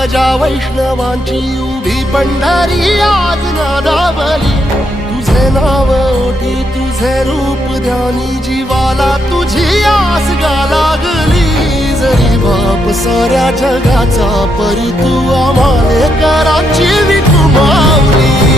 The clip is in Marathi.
ध्वजा वैष्णवांची उभी पंढरी आज नादावली, तुझे नाव ओठी तुझे रूप ध्यानी, जीवाला तुझी आस गा लागली। जरी बाप साऱ्या जगाचा परी तू आम्हाले कराची विठू माऊली।